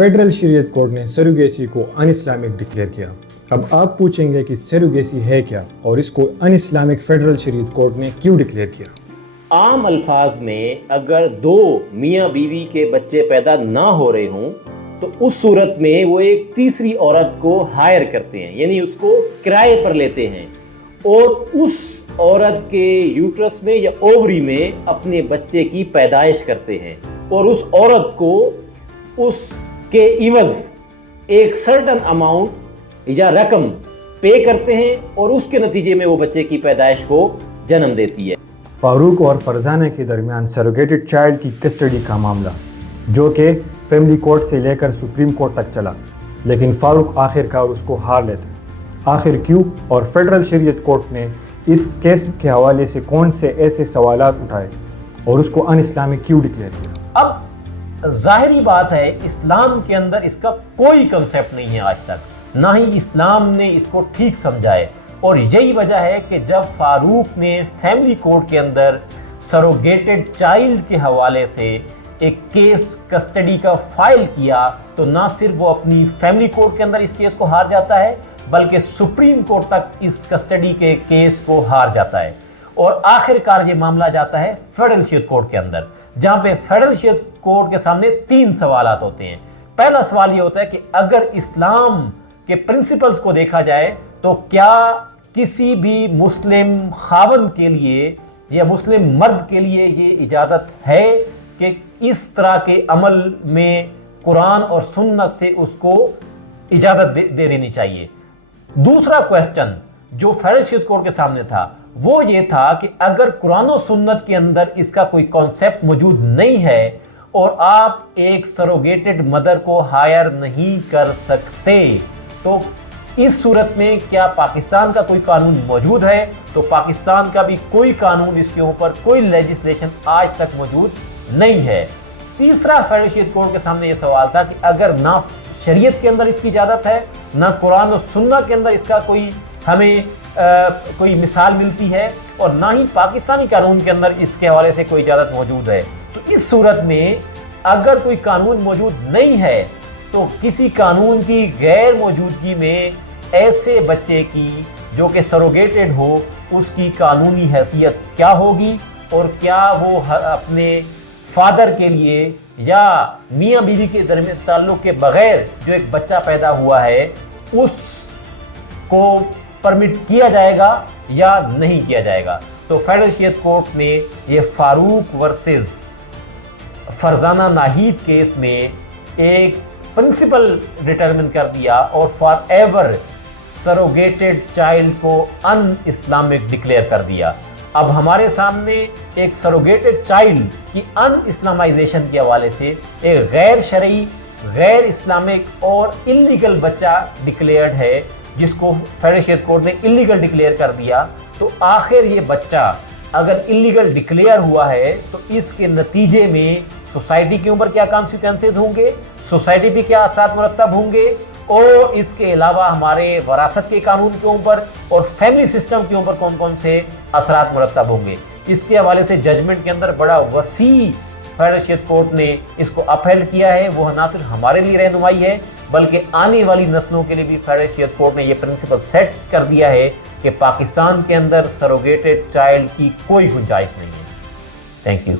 Federal शरीयत court ने surrogacy को अन इस्लामिक डिक्लेयर किया। अब आप पूछेंगे कि सरोगेसी है क्या और इसको अन इस्लामिक फेडरल शरीयत कोर्ट ने क्यों डिक्लेयर किया। आम अल्फाज में अगर दो मियाँ बीवी के बच्चे पैदा ना हो रहे हों तो उस सूरत में वो एक तीसरी औरत को हायर करते हैं, यानी उसको किराए पर लेते हैं और उस औरत के यूट्रस में या ओवरी में अपने बच्चे की पैदाइश करते हैं और उस औरत को उसके इवज़ एक सर्टन अमाउंट या रकम पे करते हैं और उसके नतीजे में वो बच्चे की पैदाइश को जन्म देती है। फारूक और फरजाना के दरमियान सरोगेटेड चाइल्ड की कस्टडी का मामला जो कि फैमिली कोर्ट से लेकर सुप्रीम कोर्ट तक चला, लेकिन फारूक आखिरकार उसको हार लेते। आखिर क्यों और फेडरल शरीयत कोर्ट ने इस केस के हवाले से कौन से ऐसे सवालात उठाए और उसको अन इस्लामिक क्यों डिक्लेयर किया। अब जाहिरी बात है इस्लाम के अंदर इसका कोई कंसेप्ट नहीं है आज तक, ना ही इस्लाम ने इसको ठीक समझा है और यही वजह है कि जब फारूक ने फैमिली कोर्ट के अंदर सरोगेटेड चाइल्ड के हवाले से एक केस कस्टडी का फाइल किया तो ना सिर्फ वो अपनी फैमिली कोर्ट के अंदर इस केस को हार जाता है बल्कि सुप्रीम कोर्ट तक इस कस्टडी के केस को हार जाता है और आखिरकार ये मामला जाता है फेडरल शरीयत कोर्ट के अंदर, जहाँ पे फेडरल शरीयत कोर्ट के सामने तीन सवालात होते हैं। पहला सवाल ये होता है कि अगर इस्लाम के प्रिंसिपल्स को देखा जाए तो क्या किसी भी मुस्लिम खावंद के लिए या मुस्लिम मर्द के लिए ये इजाज़त है कि इस तरह के अमल में कुरान और सुन्नत से उसको इजाज़त दे देनी चाहिए। दूसरा क्वेश्चन जो फेडरल शरीयत कोर्ट के सामने था वो ये था कि अगर कुरान और सुन्नत के अंदर इसका कोई कॉन्सेप्ट मौजूद नहीं है और आप एक सरोगेटेड मदर को हायर नहीं कर सकते तो इस सूरत में क्या पाकिस्तान का कोई कानून मौजूद है। तो पाकिस्तान का भी कोई कानून इसके ऊपर कोई लेजिस्लेशन आज तक मौजूद नहीं है। तीसरा फेडरल शरीयत कोर्ट के सामने ये सवाल था कि अगर ना शरीयत के अंदर इसकी इजाज़त है ना कुरान और सुन्नत के अंदर इसका कोई हमें कोई मिसाल मिलती है और ना ही पाकिस्तानी कानून के अंदर इसके हवाले से कोई इजाज़त मौजूद है, तो इस सूरत में अगर कोई कानून मौजूद नहीं है तो किसी कानून की गैर मौजूदगी में ऐसे बच्चे की जो कि सरोगेटेड हो उसकी कानूनी हैसियत क्या होगी और क्या वो अपने फादर के लिए या मियाँ बीवी के दरमियान ताल्लुक़ के बगैर जो एक बच्चा पैदा हुआ है उसको परमिट किया जाएगा या नहीं किया जाएगा। तो फेडरल शरीयत कोर्ट ने ये फारूक वर्सेस फरजाना नाहीद केस में एक प्रिंसिपल डिटरमिन कर दिया और फॉर एवर सरोगेटेड चाइल्ड को अन इस्लामिक डिक्लेयर कर दिया। अब हमारे सामने एक सरोगेटेड चाइल्ड की अन इस्लामाइजेशन के हवाले से एक गैर शरई, गैर इस्लामिक और इल्लीगल बच्चा डिक्लेयर्ड है जिसको फेडरल शरीयत कोर्ट ने इल्लीगल डिक्लेयर कर दिया। तो आखिर ये बच्चा अगर इल्लीगल डिक्लेयर हुआ है तो इसके नतीजे में सोसाइटी के ऊपर क्या कॉन्सिक्वेंसेस होंगे, सोसाइटी पे क्या असरात मुरत्तब होंगे और इसके अलावा हमारे वरासत के कानून के ऊपर और फैमिली सिस्टम के ऊपर कौन कौन से असरात मुरत्तब होंगे। इसके हवाले से जजमेंट के अंदर बड़ा वसी फेडरल शरीयत कोर्ट ने इसको अपहेल्ड किया है। वो ना सिर्फ हमारे लिए रहनुमाई है बल्कि आने वाली नस्लों के लिए भी फेडरल शरीयत कोर्ट ने ये प्रिंसिपल सेट कर दिया है कि पाकिस्तान के अंदर सरोगेटेड चाइल्ड की कोई गुंजाइश नहीं है। Thank you.